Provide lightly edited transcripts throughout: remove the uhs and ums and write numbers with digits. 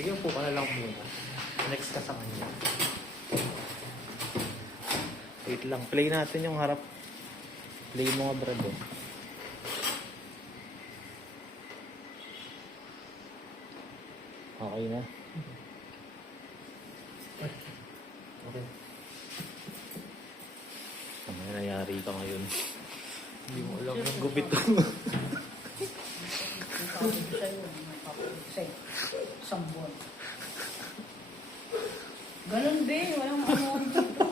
Sige, upo ka na lang muna. Next ka sa kanya. Wait lang. Play natin yung harap. Play mo nga, brad. Okay na. Okay. Ano nangyayari ka ngayon? Hindi mo alam ng gupit ko. Isang buwan. Ganun din, walang ano dito.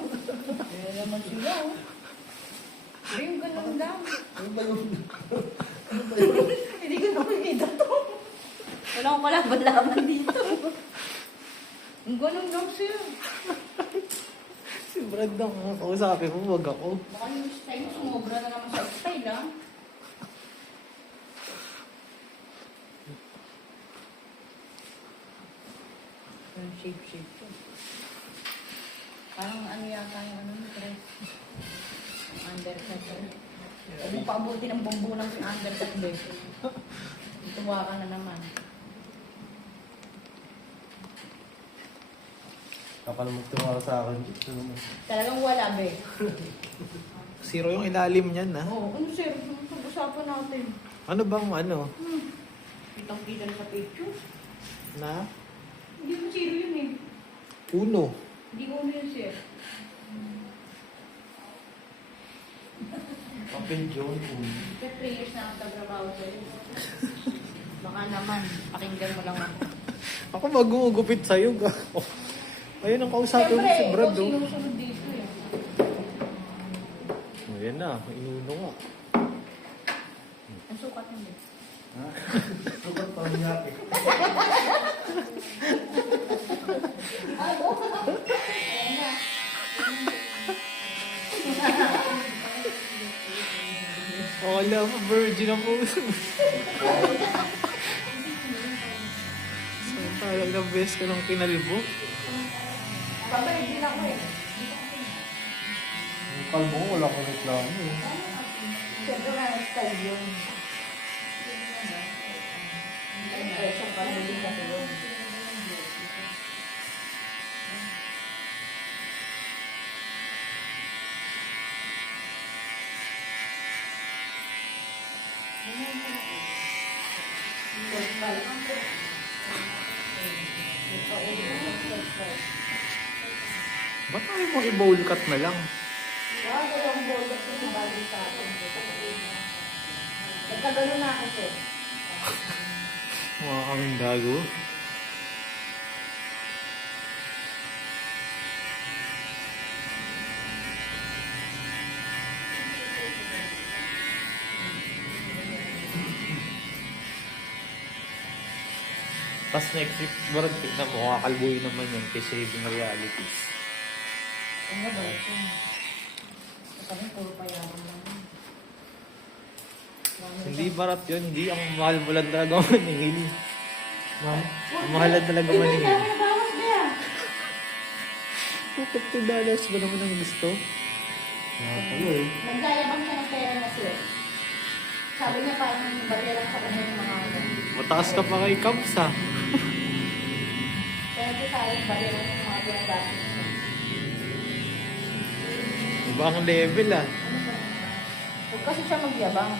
Kaya naman sila, oh. Hindi yung ganun lang. Ano ba yun? Hindi ko nakikita to. Wala akong kalaban-laban dito. Ang ganun lang siya. Si Brad na kausapin mo, wag ako. Baka yung style, sumobra na naman sa style, ah. Yung shape to. Parang ano yata yung ano yung dress. Undercut. Huwag mo paabuti ng bumbunang yung undercut, be. Tuwa ka na naman. Kapal magtumara sa akin. Talagang wala, be. Zero yung ilalim niyan, ha? Oo, ano sir? Pag-usapan natin. Ano bang ano? Kitang-kita na sa picture. Na? Hindi mo zero yun eh. Uno. Hindi ko yun, sir. Kapil John. Kaya 3 years na ako tagrabaho sa'yo. Baka naman, pakinggan mo lang ako. Ako mag-uugupit sa'yo, gago. Ayun ang kausapin mo si Brad, ikaw oh. sinusunod dito eh. Ayan na, inuno nga. Ang sukat hindi. Ha? Sukat pa rin yaki. Wala mo, virgin ang puso. Saan tayo ilang beses ka nang kinalbo? Babay, din ako eh. Yung kalbo ko, wala ko reklamo eh. Siyempre nga yung style yun. Ay, presyo pa rin din kasi yun. Ba't tayo mo i-bowl cut na lang? Wow, dalawang bola ko na bagay sa akin. Nagkagano na ako, sir. Mga kaming gago. Tapos next week, barang tignan mo, kakalbuhin naman yan kay Saving Realities. Ano ba ito? Kami puro payaman lang. Hindi barat yun, hindi. Ang mahal mo lang talaga maningil. Ang mahal lang talaga maningil. Bawas niya! $250 ba naman ang gusto? Nakakalo eh. Nagyayabang siya ng pera na sir. Sabi niya parang baterang sa kanya yung mga ano. Mataas ka pa kay Cubs, ha? Kaya ito sa akin, baterang yung mga pinagamit niya. Iba ang level, ha? Huwag kasi siya magyabang.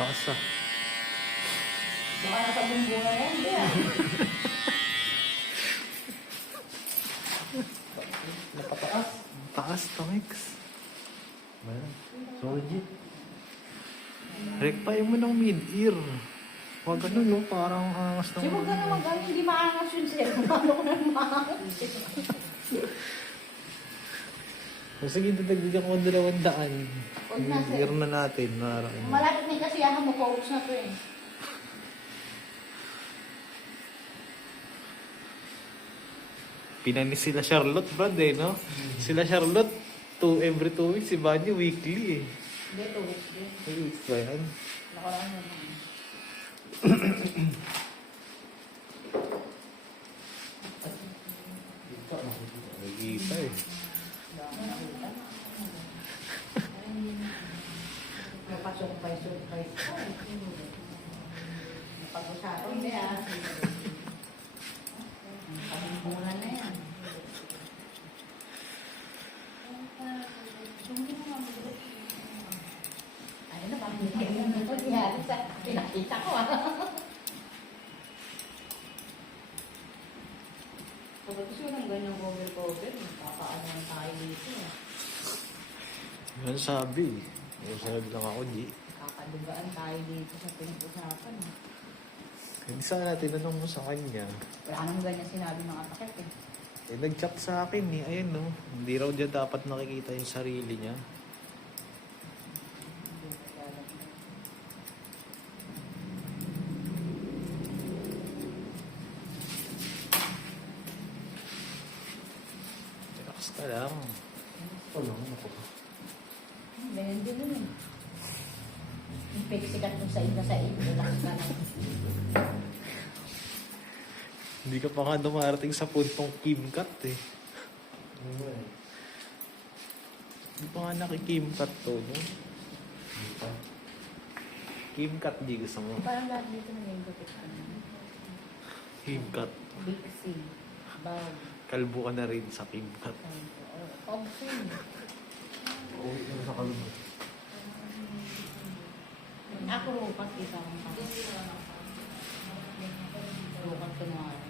Taas ah. Baka nasa bumbu na yan, di ah. Napataas. Taas, Tomix. Ayan. Sorry, G. Rektayin mo ng mid-ear. Huwag ganun, no? Parang angas ng... Sige, huwag ka na mag-ano, hindi maangas yun, sir. Paano ko na maangas? O sige, dadagdagan ko 200. Huwag na, sir. Mid-ear na natin. Malapit na yung kasiyahan mo, paubos na to eh. Pinanis sila Charlotte, Brad, eh, no? Sila Charlotte, every 2 weeks. Si Bunny, weekly, eh. Hindi, 2 weeks din. 2 weeks ba yan? Nakaraan naman. Dito, nakikita. Nag-iisa, eh. Napasok-surprise ka eh. Napag-usapan niya. Pamimbulan na yan. Ano na, pamimbulan na ito. Pinakita ko ah. Kapag gusto ng ganyang cover-cover, magpapaano tayo dito ah. Yan sabi. Usunod lang ako, G. Kakadugaan tayo dito sa pinag-usapan. Hindi sana tinanong mo sa kanya. Wala nang ganyan sinabi ng atakit eh. Eh, nag-chat sa akin, eh. Ayun, no? Hindi raw dyan dapat nakikita yung sarili niya. Relax ka lang. Wala, ako pa. Ganyan din yun eh. Yung fake sikat mo sa iba sa iba. Relax ka na. Hindi ka pa nga dumarating sa puntong Kim Kat, eh. Ano eh. Hindi pa nga naki-Kim Kat to, no? Hindi pa. Kim Kat, di gusto mo. Parang lahat dito na yung gupit ka na. Kim Kat. Big C. Bag. Kalbo ka na rin sa Kim Kat. Obsin. Uwi na sa kalubot. Ako rupat kita kong kapit. Rupat kumari.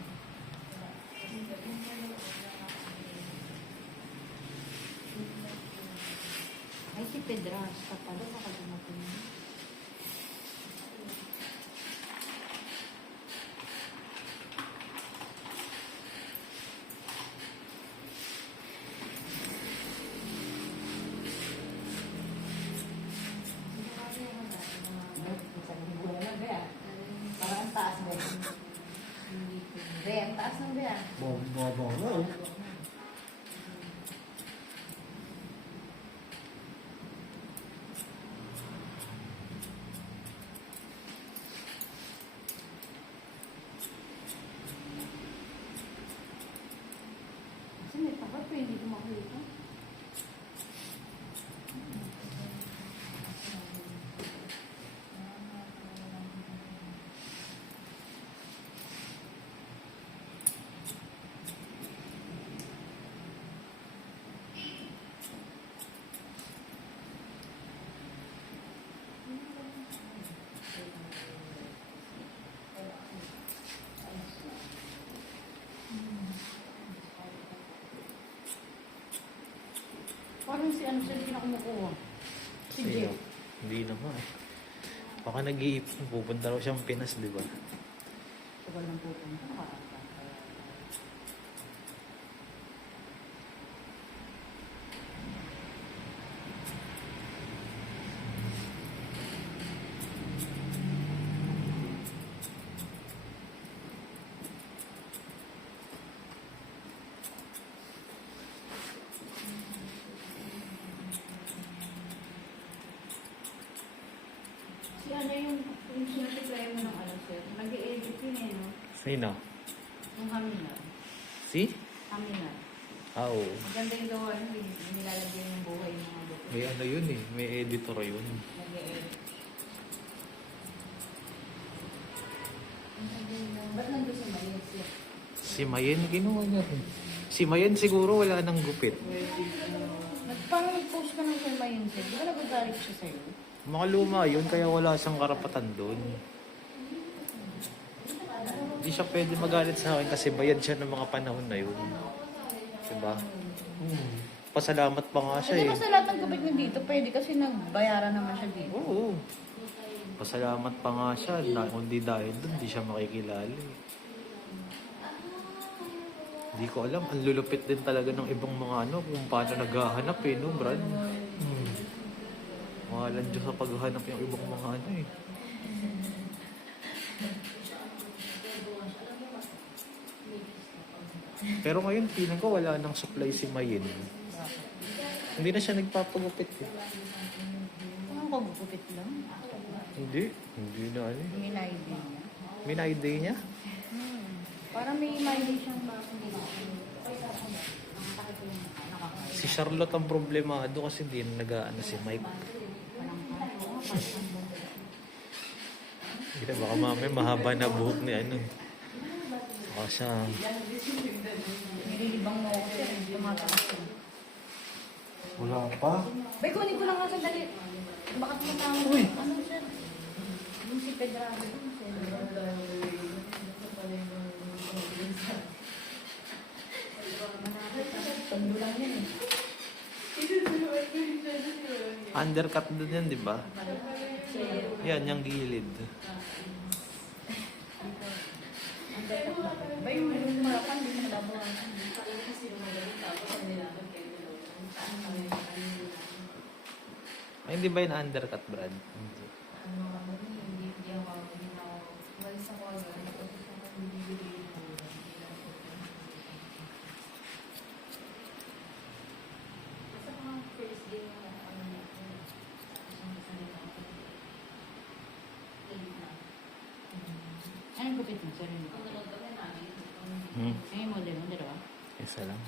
Ay, si Pedras. Kapalo ka dumating. Parang ang taas mo. Be, ang taas ng be ah. Baba na eh. Kasi may tapat pa, hindi ko makita. Parang si ano siya hindi na kumukuha. Si Sino? Jill. Hindi naman, eh. Baka nag-iipon. Pupunta raw siyang Pinas, di ba? Tagal ng pupunta. Nakakanta. Si ano yung sinasupply mo ng ano sir? Nag-i-edit yun eh, no? Sino? Yung Hamina. Si? Hamina. Oo. Maganda yung gawa yun. Nilalagyan yung buhay ng mga buko. May ano yun, eh. May editor yun. Nag-i-edit. Ba't nandun si Maria siya? Si Mayen, ginawa niya rin. Si Mayen siguro wala nang gupit. Parang nag-post ka ng kay Mayan sir. Di ba nagagalit siya sa'yo? Mga luma yun, kaya wala siyang karapatan doon. Hindi siya pwede magalit sa akin kasi bayad siya ng mga panahon na yun. Diba? Pasalamat pa nga siya Kasi eh. basta lahat ng gupit niya dito, pwede kasi nagbayaran naman siya dito. Oo. Pasalamat pa nga siya. Kundi dahil doon, hindi siya makikilala eh. Hindi ko alam. Ang lulupit din talaga ng ibang mga ano kung paano naghahanap eh, no, Brad? Mahalan Diyos sa paghahanap yung ibang mga ano eh. Pero ngayon, feeling ko wala nang supply si Mayin. Hindi na siya nagpapagupit eh. Ano ka gupit lang? Hindi na ano eh. May na-idea niya. May na-idea niya? Parang may idea siyang bakit nila. Si Charlotte ang problemado kasi hindi na nag-ano si Mike. Hindi na, baka mamaya mahaba na buhok ni ano eh. Baka siya... Nililibang mo ako siya. Tumatakas siya. Wala pa. Bay, kunin ko lang nga sandali. Bakit mo na Uy! ano siya? Yung si Pedrado. Tondo lang yan eh. Undercut din yan, di ba? Yan, yung gilid. Bay, yung marapan, hindi mo nalabawan. Ay, hindi ba yung undercut, Brad? Hindi. Anong gupit mo? Sorry mo. Ay, model mo, dalawa? Isa lang.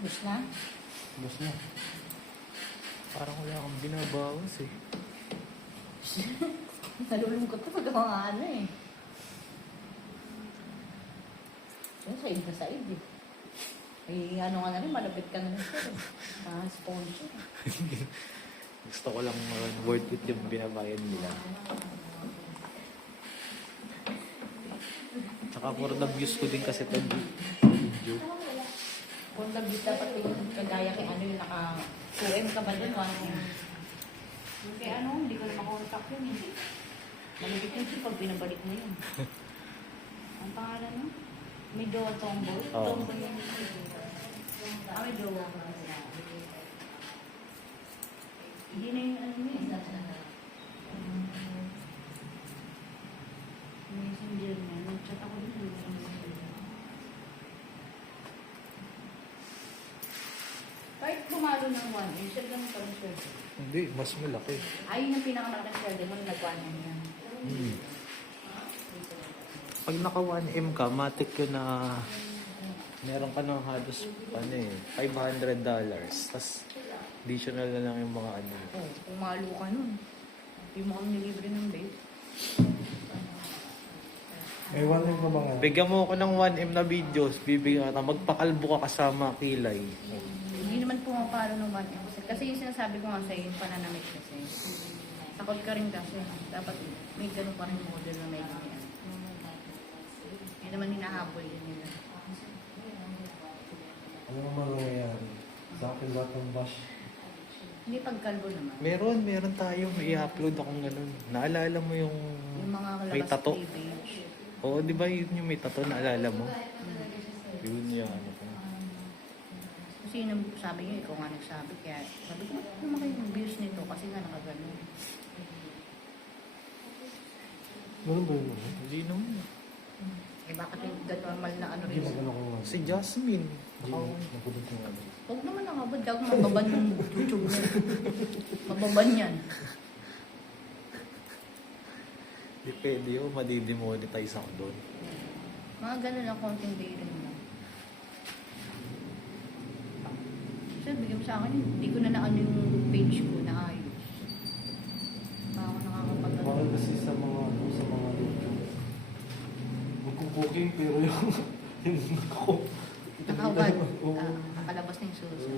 Bus na? Bus na. Parang wala akong binabawas eh. Nalulungkot ko pag mga ano eh. So, side na side eh. Ay, ano nga na rin, malapit ka na rin sir. Sponsor. Gusto ko lang worth it yung binabayan nila. Tsaka for the views ko din kasi ito video. Kung nag-views dapat yung kagaya kay ano yung naka 2M ka ba dun? 1M. Kaya ano, hindi ko na makontak yun eh. Malapit yun siya pag binabalik mo yun. Ang pangalan no? May jowa tomboy. Oo. Tomboy yun. May jowa. Hindi na yung ano yun. Messenger niya. Nag-chat ako din. Kahit bumalo ng 1M, siya lang kami swerte. Hindi, mas malaki. Ay, yung pinakamalaki swerte mo, nag-1M yan. Pag naka 1M ka, matik yun na Meron ka ng halos, ano eh, $500. Tapos, additional na lang yung mga ano. Oh, pumalo ka nun. Hindi mo kami nilibre ng babe. May one time ka ba nga? Bigyan mo ako ng 1M na videos, bibigyan ka, magpakalbo ka kasama kilay. Hindi naman pumapalo ng 1M. Kasi yung sinasabi ko nga sa'yo, yung pananamit kasi. Takot ka rin kasi. Dapat may ganun pa rin model na may ganyan. Hindi naman hinahabol yun nila. Ano naman nangyayari? Sa akin lahat ng bash. Hindi pagkalbo naman. Meron tayo, may i-upload akong ganun. Naalala mo yung Yung mga may kalabas tato? cleavage. Oo, di ba yun yung may tato, naalala mo? Yun yung ano ko. Kasi yun ang sabi niyo, ikaw nga nagsabi. Kaya sabi ko, ano naman kayo yung views nito? Kasi nga nakagano. Ganun ba yun? Hindi naman. Eh bakit yung the normal na ano Hindi rin? magano ko nga. Si Jasmine. Hindi nagpudod ko nga. Huwag naman nakabad. Gawag mababan yung YouTube mo. Mababan yan. Di pwede yun, madidemonetize ako doon. Mga ganun lang, konting day rin lang. Sir, bigyan mo sa akin yun. Hindi ko na naano yung page ko na ayos. Pa ako nakakapag- Bakit kasi sa mga ano, sa mga YouTube. Magkukuking pero yung ako. Nakahubad. Oo. Nakalabas na yung suso.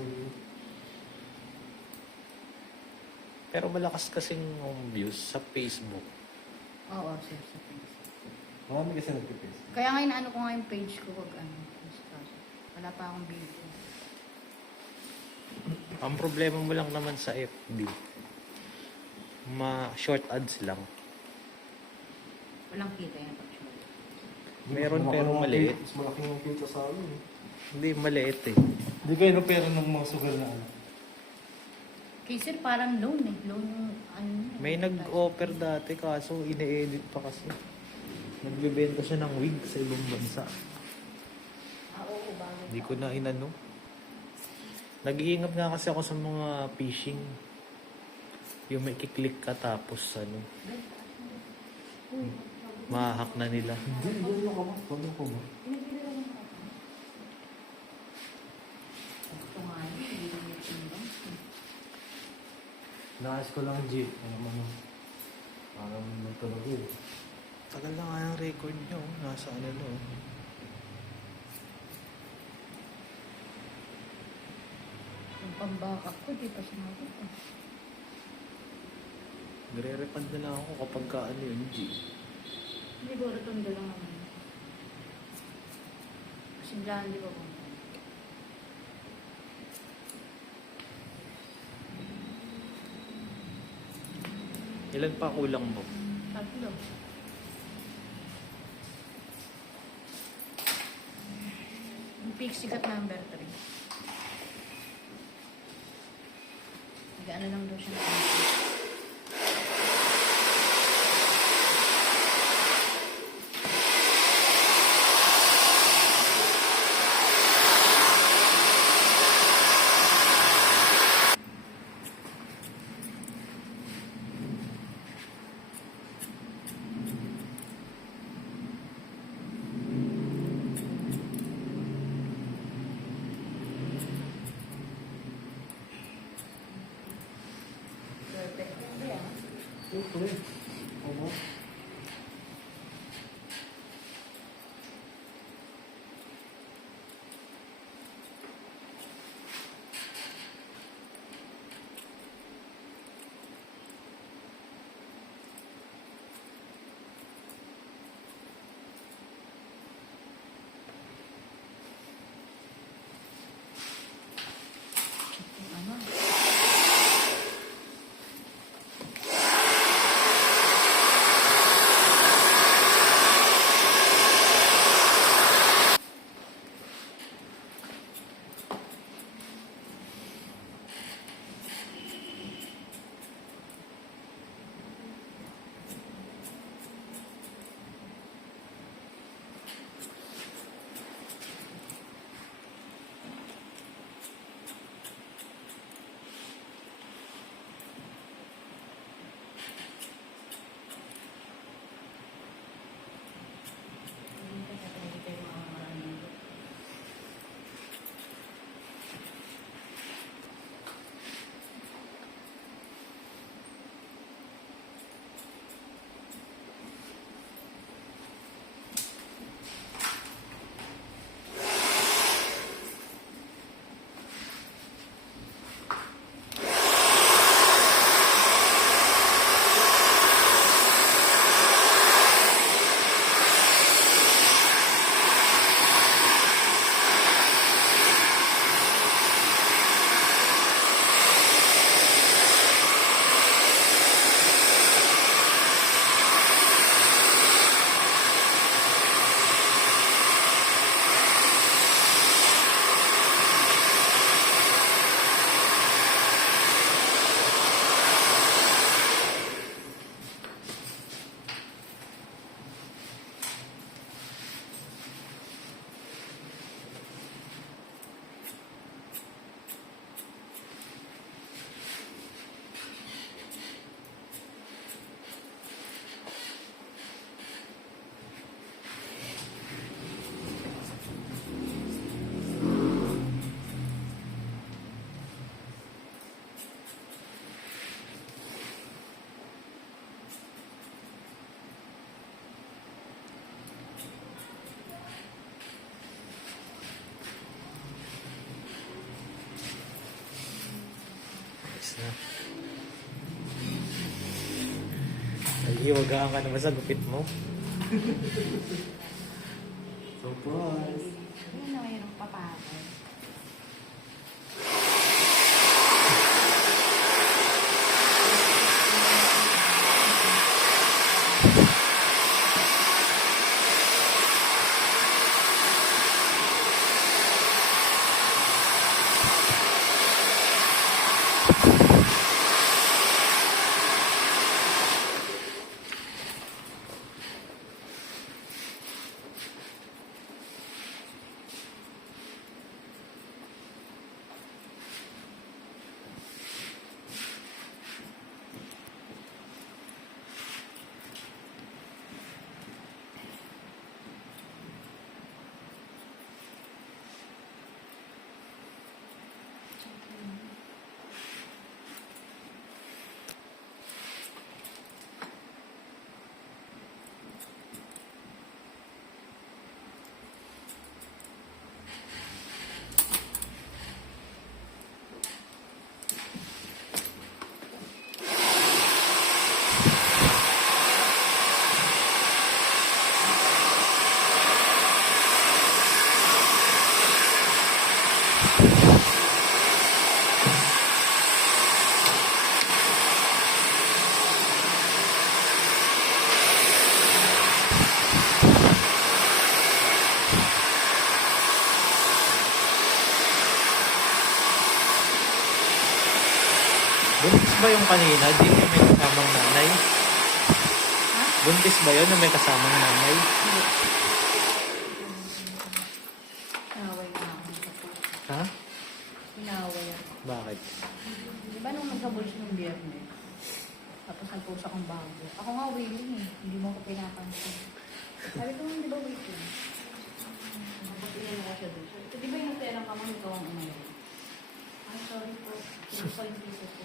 Pero malakas kasing views sa Facebook. Oo, sir, sa page. Marami kasi nagpipis. Kaya ngayon ano ko nga yung page ko. Wag ano. Wala pa akong video. Ang problema mo lang naman sa FB, ma-short ads lang. Walang kita yung pag-shoot. Meron pero maliit. Mas malaking ang kita sa amin. Hindi, maliit eh. Hindi kayo na pera ng mga sugal na ano. Kay sir, parang loan eh. Loan yung ano. May nag-offer dati kaso ine-edit pa kasi. Nagbebenta siya ng wig sa ibang bansa. Oo, bagay. Hindi ko na inano. Nag-iingat nga kasi ako sa mga phishing. Yung may kiklik ka tapos ano, mahahack na nila. Hindi, hindi ka ba? Paano ko ba? Ito nga yun, hindi naman yung timbang. Naayos ko lang, G. Ano. Parang nagtulog yun. Tagal na nga yung record nyo. Nasa ano no. Yung pambakak ko, di pa sinagot ko. Nire-refund na lang ako kapag ka ano yun, G. Siguro itong dalang naman. Kasimlahan, di ba po? Ilan pa kulang mo? Tatlo. Yung pixie cut number 3. Nag-ano lang daw siya ng Ay, hiwagaan ka naman sa gupit mo. Surprise! Yun na mayroong papakay. Buntis ba yung kanina? Di niya may kasamang nanay? Ha? Buntis ba yun na may kasamang nanay? Hindi. Inaway na ako. Ha? Inaway ako. Bakit? Di ba nung nagkabulis ng biyernes? Tapos nagpost akong bago. Ako nga willing eh. Hindi mo ko pinapansin. Sabi ko, di ba waiting? Napag-ilan ako siya doon. So, di ba yung pera ka mo, ikaw ang umayon? Ay, sorry po. Hindi ko yung dito po.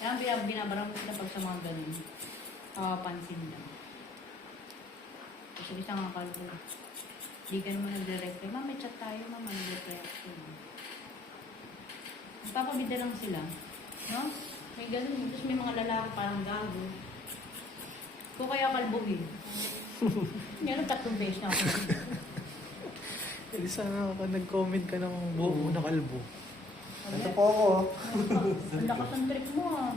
Kaya binabarang mo sila pag sa mga ganun. Pansin niya. Kasi isa nga kalbo. Hindi ka naman nagre-reply. Ma'am, may chat tayo. Ma'am, nagre-reaction. Magpapabida lang sila. No? May ganun. Tapos may mga lalaki parang gago. Kung kaya kalbogin. Meron 3 beses na ako. Eh, sana ka nag-comment ka ng buo mo na kalbo. Ito po ako. Ang lakas ng trip mo ah.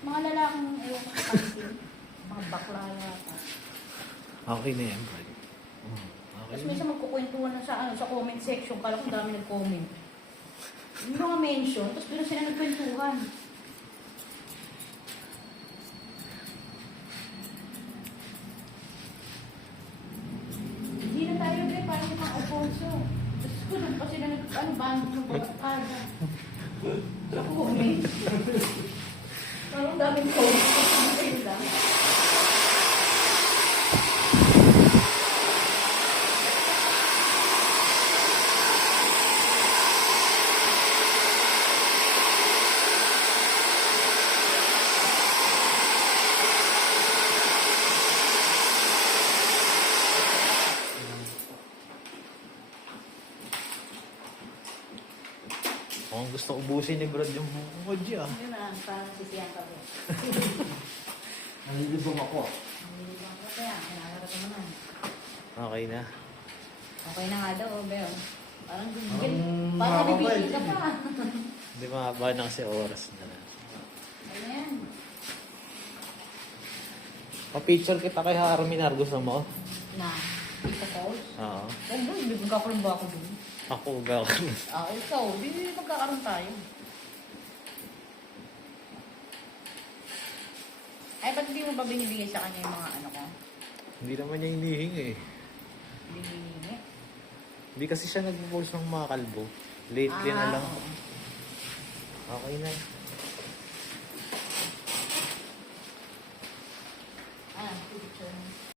Mga lalaking ewan ko sa pansin. Mga bakla yata. Okay na yan, Brad. Okay Tapos na. minsan magkukwentuhan na sa comment section. Kala kong dami nag-comment. Yung mga mention, tapos doon sila nagkwentuhan. Hindi na tayo ba parang yung mga Alfonso. Tapos ko doon pa sila bando ng pagkakada. Sa comment. Parang daming comment. Tapos kayo lang. Kung gusto ubusin ni Brad yung emoji ah. Yun na, parang sisiyan ka po. Nalilibong ako. Hindi ba ako kaya? Kinaharap ko naman. Okay na. Okay na nga daw, Beo. Parang gumigil. Ang Parang makakabait. nabibigil ka pa. Hindi mahaba na kasi oras na. Ayan. Pa-picture kita kay Harminar. Gusto mo? Na, dito calls. Oo. Huwag doon, hindi magkakaroon ba ako doon? Ako ga. Ikaw, hindi magkakaroon tayo. Ay, ba't hindi mo ba binibigay sa kanya yung mga ano ko? Hindi naman niya hinihingi eh. Binibigay? Hindi kasi siya nag-post ng mga kalbo. Lately na lang. oo. Okay na. Picture.